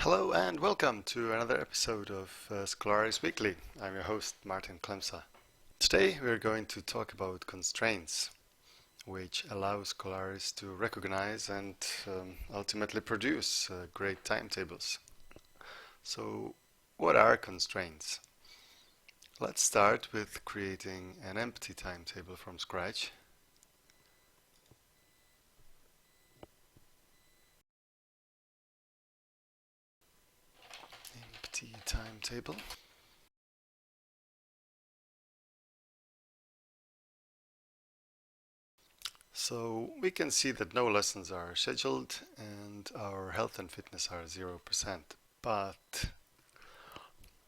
Hello and welcome to another episode of Skolaris Weekly. I'm your host Martin Klemsa. Today we're going to talk about constraints, which allow Skolaris to recognize and ultimately produce great timetables. So, what are constraints? Let's start with creating an empty timetable from scratch. Empty timetable. So we can see that no lessons are scheduled and our health and fitness are 0%. But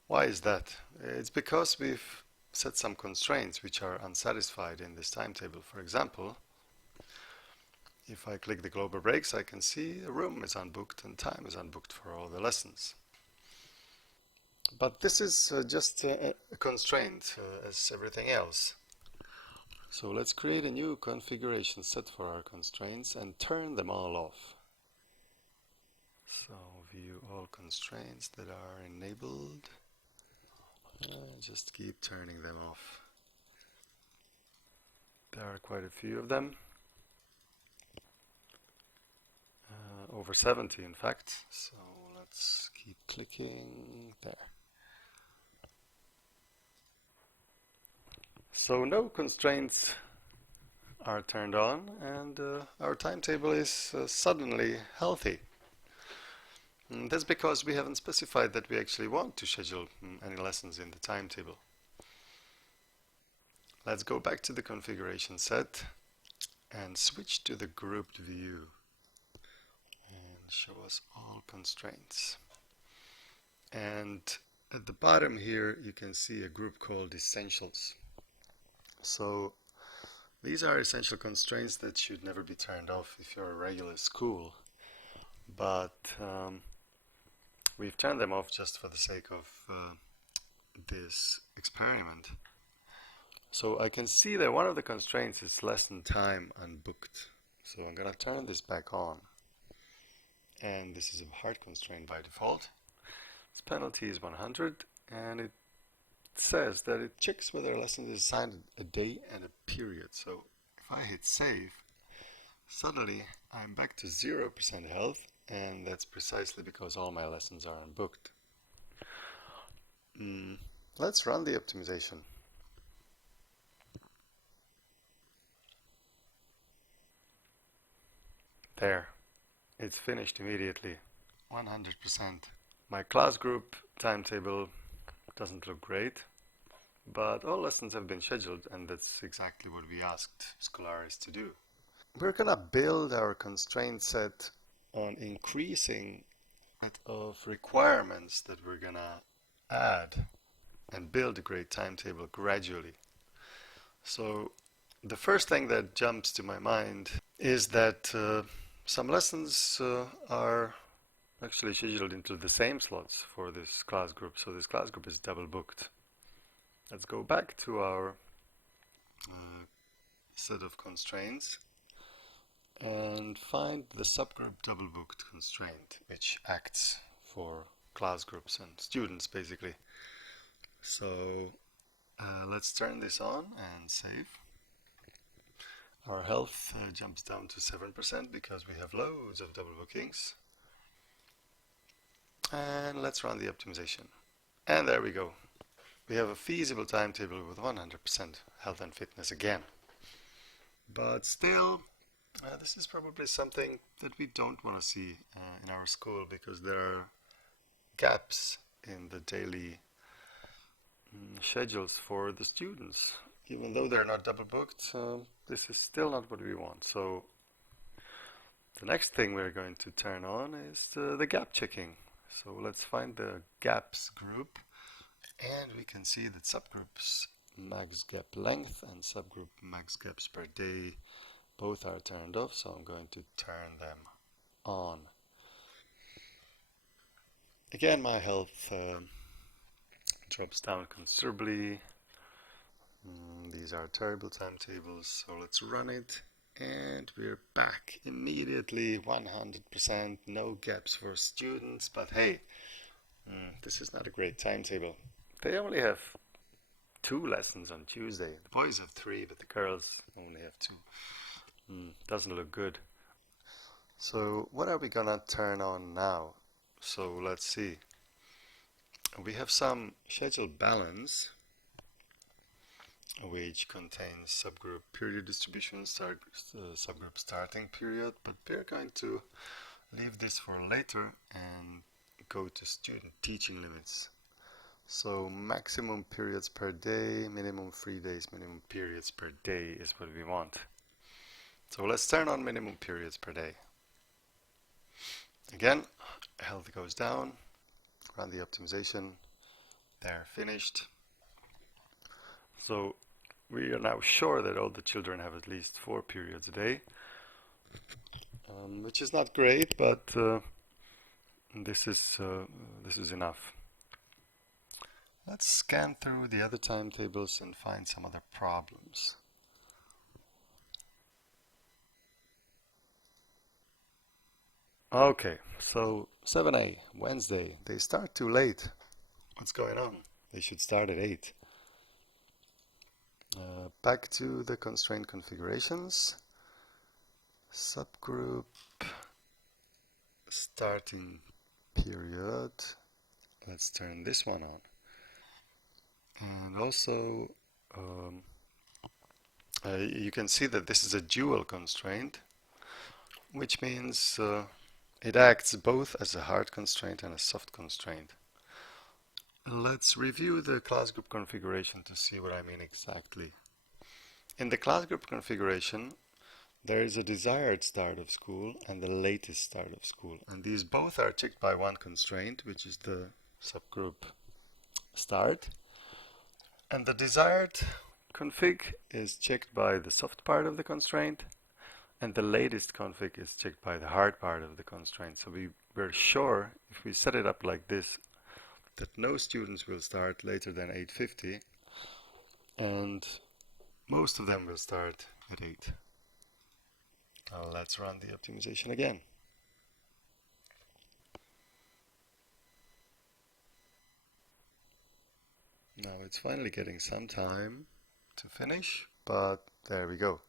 why is that? It's because we've set some constraints which are unsatisfied in this timetable. For example, if I click the global breaks, I can see a room is unbooked and time is unbooked for all the lessons. But this is just a constraint as everything else. So let's create a new configuration set for our constraints and turn them all off. So view all constraints that are enabled. Just keep turning them off. There are quite a few of them. Over 70 in fact. So let's keep clicking there. So no constraints are turned on and our timetable is suddenly healthy. And that's because we haven't specified that we actually want to schedule any lessons in the timetable. Let's go back to the configuration set and switch to the grouped view and show us all constraints. And at the bottom here you can see a group called Essentials. So these are essential constraints that should never be turned off if you're a regular school, but we've turned them off just for the sake of this experiment. So I can see that one of the constraints is lesson time unbooked. So I'm gonna turn this back on. And this is a hard constraint by default. Its penalty is 100 and it says that it checks whether a lesson is assigned a day and a period. So if I hit save, suddenly I'm back to 0% health, and that's precisely because all my lessons are unbooked. Let's run the optimization. There, it's finished immediately, 100%. My class group timetable doesn't look great, but all lessons have been scheduled, and that's exactly what we asked Skolaris to do. We're gonna build our constraint set on increasing set of requirements that we're gonna add and build a great timetable gradually. So the first thing that jumps to my mind is that some lessons are actually scheduled into the same slots for this class group. So this class group is double booked. Let's go back to our set of constraints and find the subgroup double booked constraint, which acts for class groups and students basically. So let's turn this on and save. Our health jumps down to 7% because we have loads of double bookings. And let's run the optimization. And there we go. We have a feasible timetable with 100% health and fitness again. But still, this is probably something that we don't want to see in our school because there are gaps in the daily schedules for the students. Even though they're not double booked, this is still not what we want. So the next thing we're going to turn on is the gap checking. So let's find the gaps group, and we can see that subgroups max gap length and subgroup max gaps per day both are turned off, so I'm going to turn them on. Again, my health drops down considerably. These are terrible timetables, so let's run it. And we're back immediately, 100%, no gaps for students. But hey, this is not a great timetable. They only have 2 lessons on Tuesday. The boys have 3, but the girls only have 2. Doesn't look good. So what are we gonna turn on now? So let's see. We have some schedule balance, which contains subgroup period distribution, subgroup starting period, but we're going to leave this for later and go to student teaching limits. So maximum periods per day, minimum free days, minimum periods per day is what we want. So let's turn on minimum periods per day. Again, health goes down, run the optimization, they're finished. So we are now sure that all the children have at least 4 periods a day, which is not great, but this is enough. Let's scan through the other timetables and find some other problems. Okay, so 7A, Wednesday, they start too late. What's going on? They should start at 8. Back to the constraint configurations. Subgroup starting period. Let's turn this one on. And also, you can see that this is a dual constraint, which means it acts both as a hard constraint and a soft constraint. Let's review the class group configuration to see what I mean exactly. In the class group configuration, there is a desired start of school and the latest start of school. And these both are checked by one constraint, which is the subgroup start. And the desired config is checked by the soft part of the constraint, and the latest config is checked by the hard part of the constraint. So we're sure, if we set it up like this, that no students will start later than 8:50, and most of them will start at 8. Now let's run the optimization again. Now it's finally getting some time to finish, but there we go.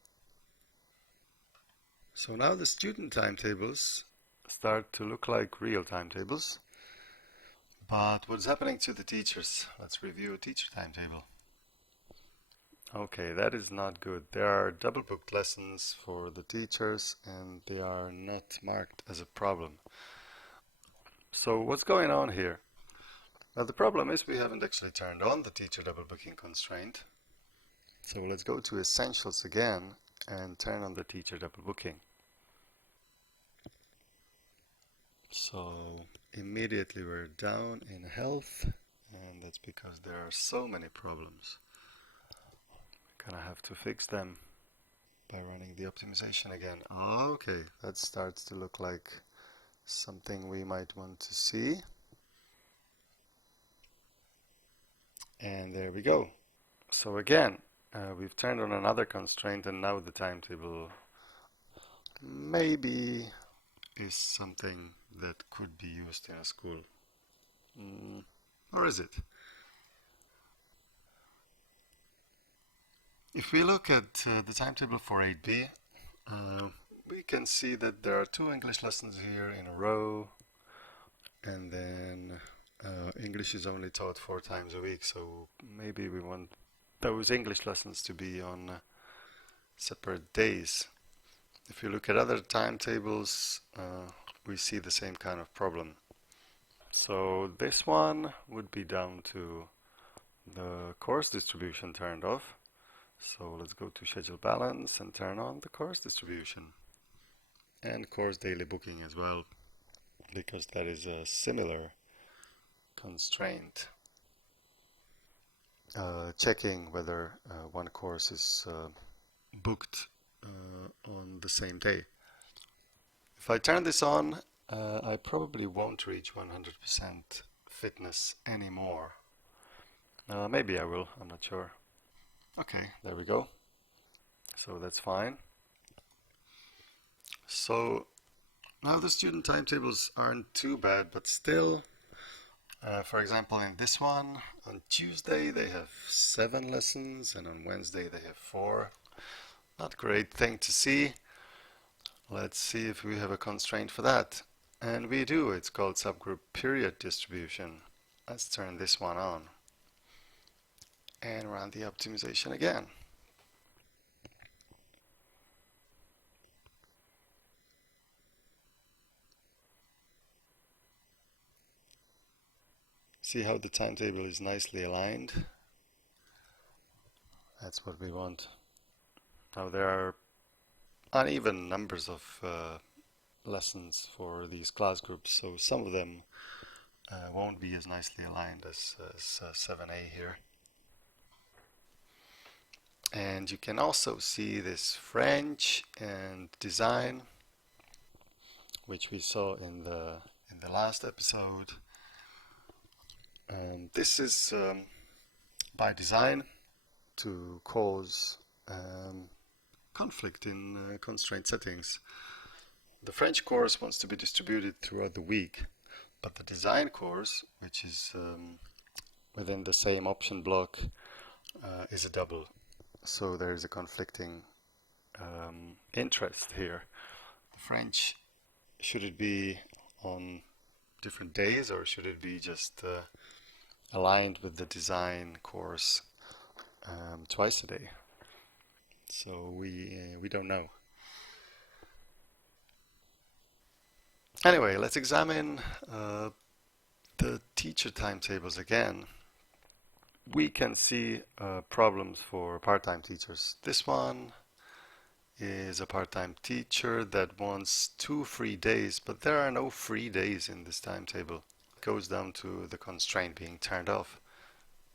So now the student timetables start to look like real timetables. But what's happening to the teachers? Let's review a teacher timetable. Okay, that is not good. There are double booked lessons for the teachers and they are not marked as a problem. So what's going on here? Now the problem is we haven't actually turned on the teacher double booking constraint. So let's go to Essentials again and turn on the teacher double booking. So immediately we're down in health, and that's because there are so many problems. Gonna have to fix them by running the optimization again. Okay, that starts to look like something we might want to see. And there we go. So again, we've turned on another constraint, and now the timetable maybe is something that could be used in a school. Or is it? If we look at the timetable for 8B, we can see that there are 2 English lessons here in a row, and then English is only taught 4 times a week, so maybe we want those English lessons to be on separate days. If you look at other timetables, we see the same kind of problem. So this one would be down to the course distribution turned off. So let's go to schedule balance and turn on the course distribution. And course daily booking as well, because that is a similar constraint. Checking whether one course is booked on the same day. If I turn this on, I probably won't reach 100% fitness anymore. Maybe I will, I'm not sure. Okay, there we go. So that's fine. So now the student timetables aren't too bad, but still, for example, in this one, on Tuesday they have 7 lessons, and on Wednesday they have 4. Not a great thing to see. Let's see if we have a constraint for that. And we do. It's called subgroup period distribution. Let's turn this one on and run the optimization again. See how the timetable is nicely aligned? That's what we want. Now there are uneven numbers of lessons for these class groups, so some of them won't be as nicely aligned as 7A here. And you can also see this French and design, which we saw in the last episode. And this is by design to cause conflict in constraint settings. The French course wants to be distributed throughout the week, but the design course, which is within the same option block, is a double. So there is a conflicting interest here. The French, should it be on different days, or should it be just aligned with the design course twice a day? So we don't know. Anyway, let's examine the teacher timetables again. We can see problems for part-time teachers. This one is a part-time teacher that wants 2 free days, but there are no free days in this timetable. It goes down to the constraint being turned off.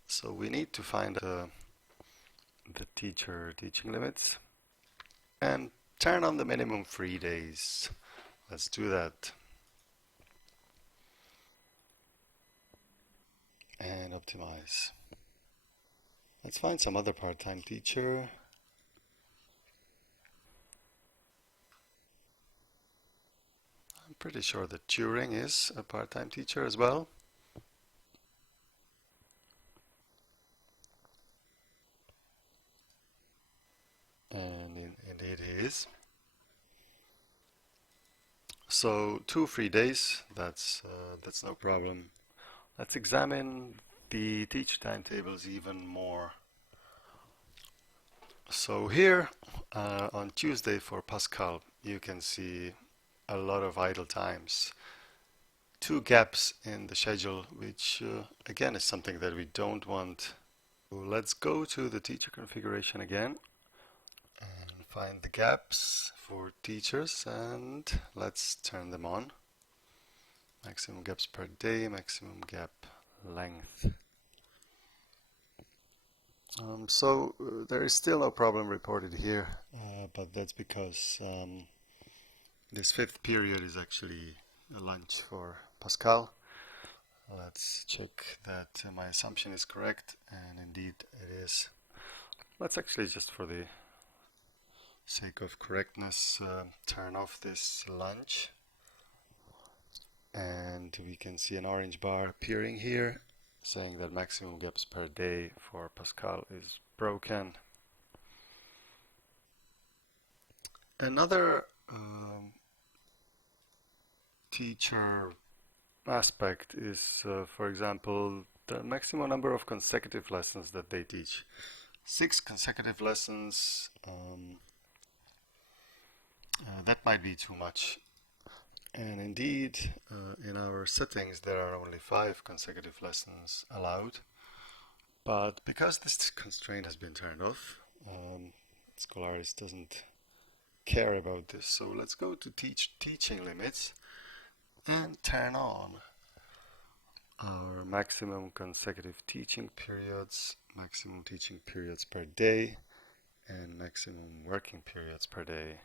So we need to find the teacher teaching limits and turn on the minimum free days. Let's do that. And optimize. Let's find some other part-time teacher. I'm pretty sure that Turing is a part-time teacher as well. And indeed he is. So 2 free days, that's no problem. Let's examine the teacher timetables even more. So here on Tuesday for Pascal, you can see a lot of idle times. 2 gaps in the schedule, which again is something that we don't want. So let's go to the teacher configuration again and find the gaps for teachers, and let's turn them on. Maximum gaps per day, maximum gap length. So there is still no problem reported here, but that's because this 5th period is actually a lunch for Pascal. Let's check that my assumption is correct, and indeed it is. Let's actually, just for the sake of correctness, turn off this lunch. And we can see an orange bar appearing here saying that maximum gaps per day for Pascal is broken. Another teacher aspect is, for example, the maximum number of consecutive lessons that they teach. 6 consecutive lessons, that might be too much. And indeed, in our settings, there are only 5 consecutive lessons allowed. But because this constraint has been turned off, Skolaris doesn't care about this. So let's go to teaching limits and turn on our maximum consecutive teaching periods, maximum teaching periods per day, and maximum working periods per day.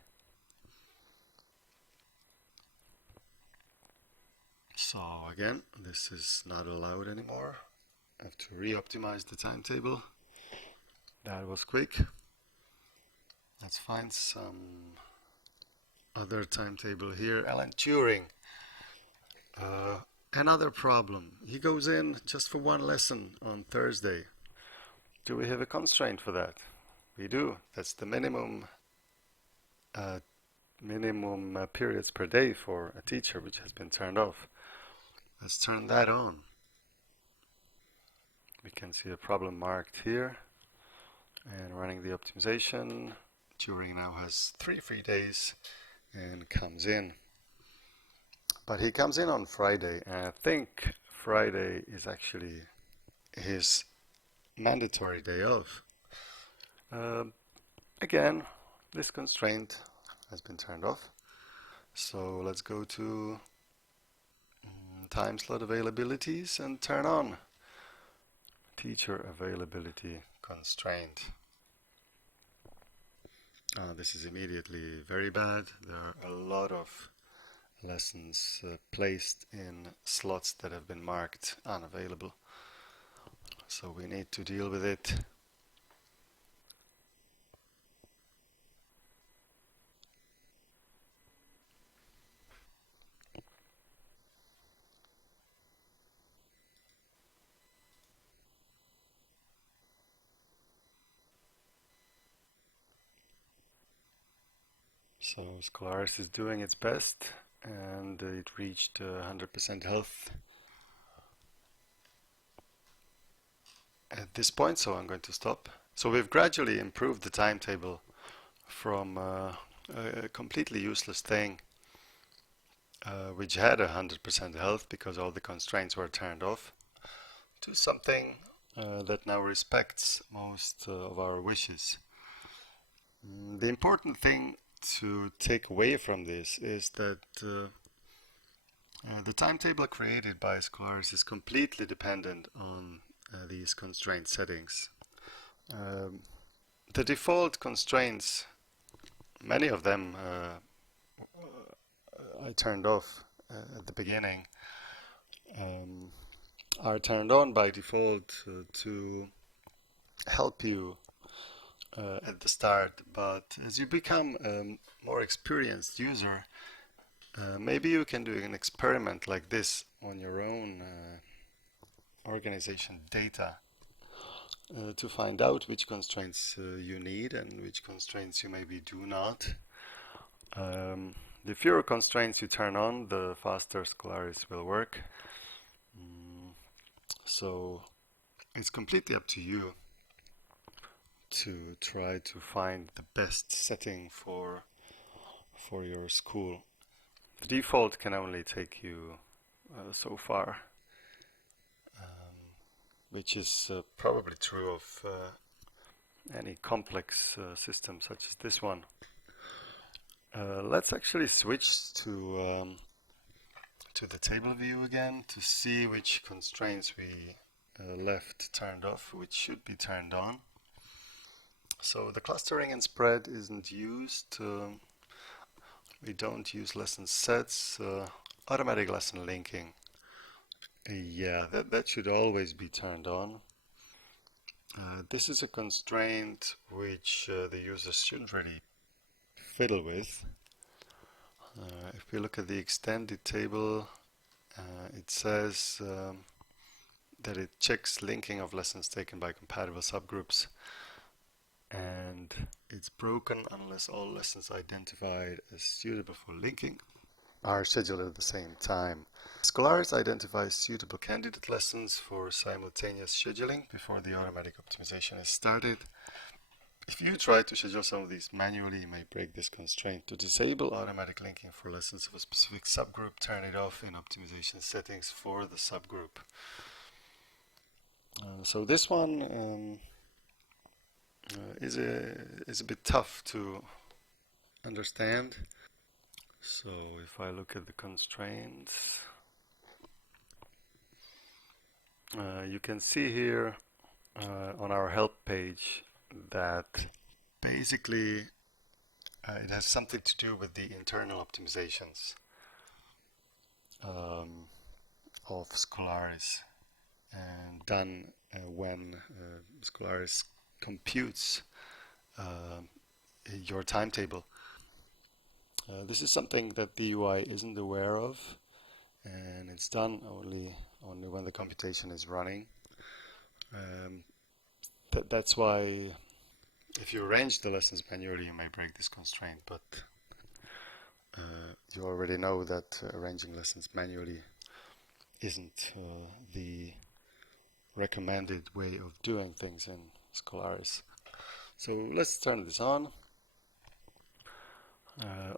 So again, this is not allowed anymore. I have to re-optimize the timetable. That was quick. Let's find some Other timetable here, Alan Turing. Another problem. He goes in just for one lesson on Thursday. Do we have a constraint for that? We do. That's the uh, minimum periods per day for a teacher, which has been turned off. Let's turn that on. We can see a problem marked here, and running the optimization. Turing now has 3 free days and comes in. But he comes in on Friday, and I think Friday is actually his mandatory day off. Again, this constraint has been turned off. So let's go to time slot availabilities and turn on teacher availability constraint. This is immediately very bad. There are a lot of lessons placed in slots that have been marked unavailable. So we need to deal with it. So Skolaris is doing its best, and it reached 100% health at this point, so I'm going to stop. So we've gradually improved the timetable from a completely useless thing, which had 100% health because all the constraints were turned off, to something that now respects most of our wishes. The important thing to take away from this is that the timetable created by Skolaris is completely dependent on these constraint settings. The default constraints, many of them I turned off at the beginning, are turned on by default to help you at the start, but as you become a more experienced user, maybe you can do an experiment like this on your own organization data to find out which constraints you need and which constraints you maybe do not. The fewer constraints you turn on, the faster Skolaris will work. So it's completely up to you to try to find the best setting for your school. The default can only take you so far, which is probably true of any complex system such as this one. Let's actually switch to the table view again to see which constraints we left turned off, which should be turned on. So the clustering and spread isn't used. We don't use lesson sets. Automatic lesson linking. Yeah, that should always be turned on. This is a constraint which the users shouldn't really fiddle with. If we look at the extended table, it says that it checks linking of lessons taken by compatible subgroups, and it's broken unless all lessons identified as suitable for linking are scheduled at the same time. Skolaris identifies suitable candidate lessons for simultaneous scheduling before the automatic optimization is started. If you try to schedule some of these manually, you may break this constraint. To disable automatic linking for lessons of a specific subgroup, turn it off in optimization settings for the subgroup. So this one is a bit tough to understand. So if I look at the constraints, you can see here on our help page that basically it has something to do with the internal optimizations of Skolaris, and done when Skolaris computes your timetable. This is something that the UI isn't aware of, and it's done only when the computation is running. Um, that's why if you arrange the lessons manually, you may break this constraint, but you already know that arranging lessons manually isn't the recommended way of doing things in Skolaris. So let's turn this on.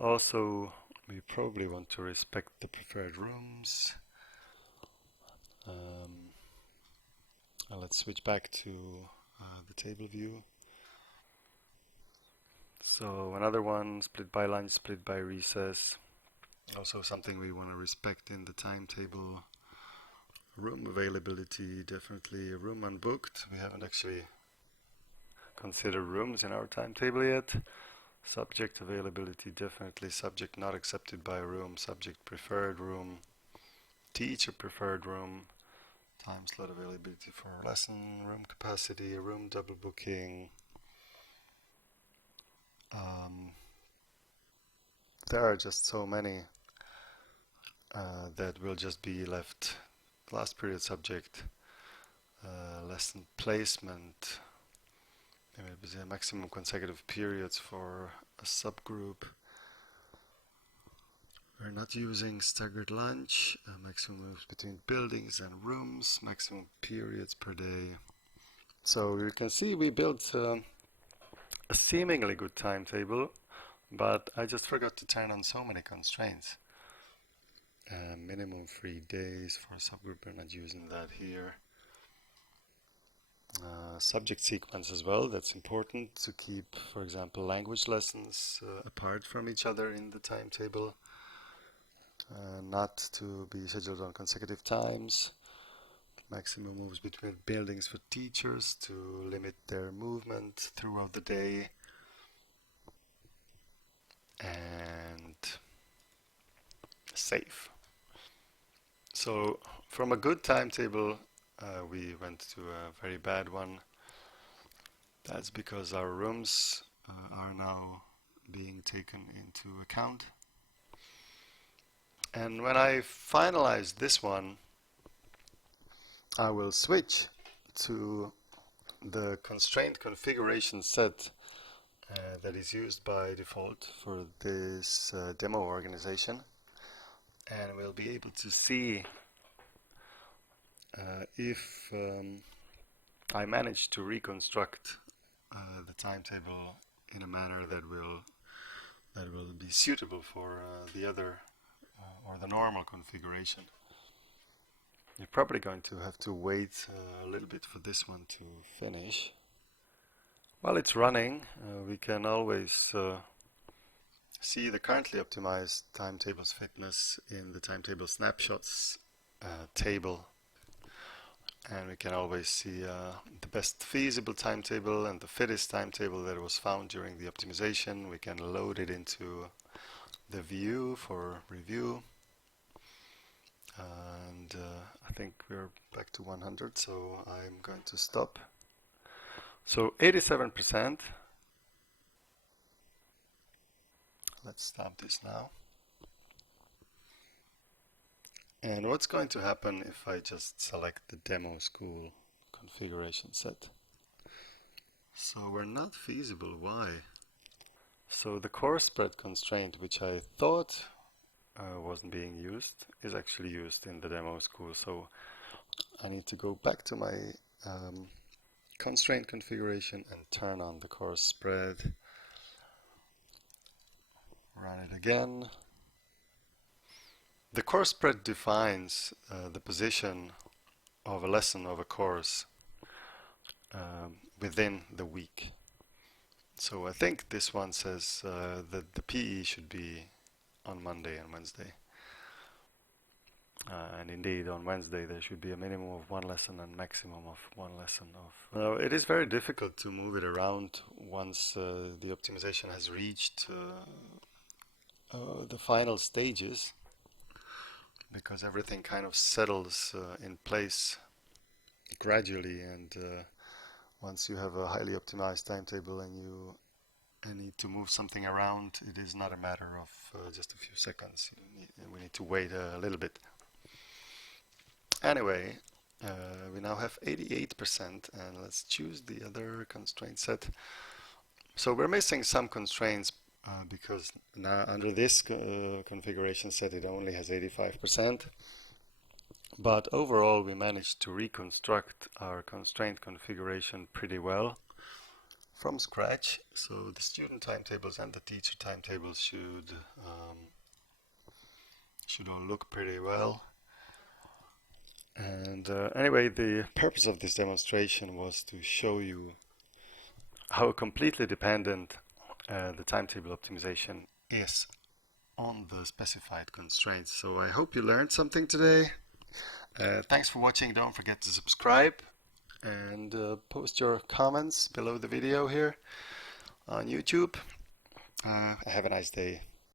Also, we probably want to respect the preferred rooms. Let's switch back to the table view. So another one, split by lunch, split by recess. Also something we want to respect in the timetable. Room availability, definitely. Room unbooked. We haven't actually considered rooms in our timetable yet. Subject availability, definitely. Subject not accepted by room. Subject preferred room. Teacher preferred room. Time slot availability for lesson. Room capacity. Room double booking. There are just so many that will just be left. Last period subject. Lesson placement. Maybe the maximum consecutive periods for a subgroup. We're not using staggered lunch, maximum moves between buildings and rooms, maximum periods per day. So you can see we built a seemingly good timetable, but I just forgot to turn on so many constraints. Minimum 3 days for a subgroup, we're not using that here. Subject sequence as well, that's important to keep, for example, language lessons apart from each other in the timetable. Not to be scheduled on consecutive times. Maximum moves between buildings for teachers to limit their movement throughout the day. And save. So from a good timetable, we went to a very bad one. That's because our rooms are now being taken into account. And when I finalize this one, I will switch to the constraint configuration set that is used by default for this demo organization, and we'll be able to see if I manage to reconstruct the timetable in a manner that will be suitable for the other or the normal configuration. You're probably going to have to wait a little bit for this one to finish. While it's running, we can always see the currently optimized timetables fitness in the timetable snapshots table. And we can always see the best feasible timetable and the fittest timetable that was found during the optimization. We can load it into the view for review. And I think we're back to 100, so I'm going to stop. So 87%. Let's stop this now. And what's going to happen if I just select the demo school configuration set? So we're not feasible. Why? So the course spread constraint, which I thought wasn't being used, is actually used in the demo school. So I need to go back to my constraint configuration and turn on the course spread. Run it again. The course spread defines the position of a lesson of a course within the week. So I think this one says that the PE should be on Monday and Wednesday. And indeed, on Wednesday there should be a minimum of one lesson and maximum of one lesson of. Now, it is very difficult to move it around once the optimization has reached the final stages, because everything kind of settles in place gradually, and once you have a highly optimized timetable and you need to move something around, it is not a matter of just a few seconds. We need to wait a little bit. Anyway, we now have 88%, and let's choose the other constraint set. So we're missing some constraints because now under this configuration set it only has 85%. But overall we managed to reconstruct our constraint configuration pretty well from scratch. So the student timetables and the teacher timetables should all look pretty well. And anyway, the purpose of this demonstration was to show you how completely dependent the timetable optimization is on the specified constraints. So I hope you learned something today. Thanks for watching. Don't forget to subscribe and post your comments below the video here on YouTube. Have a nice day.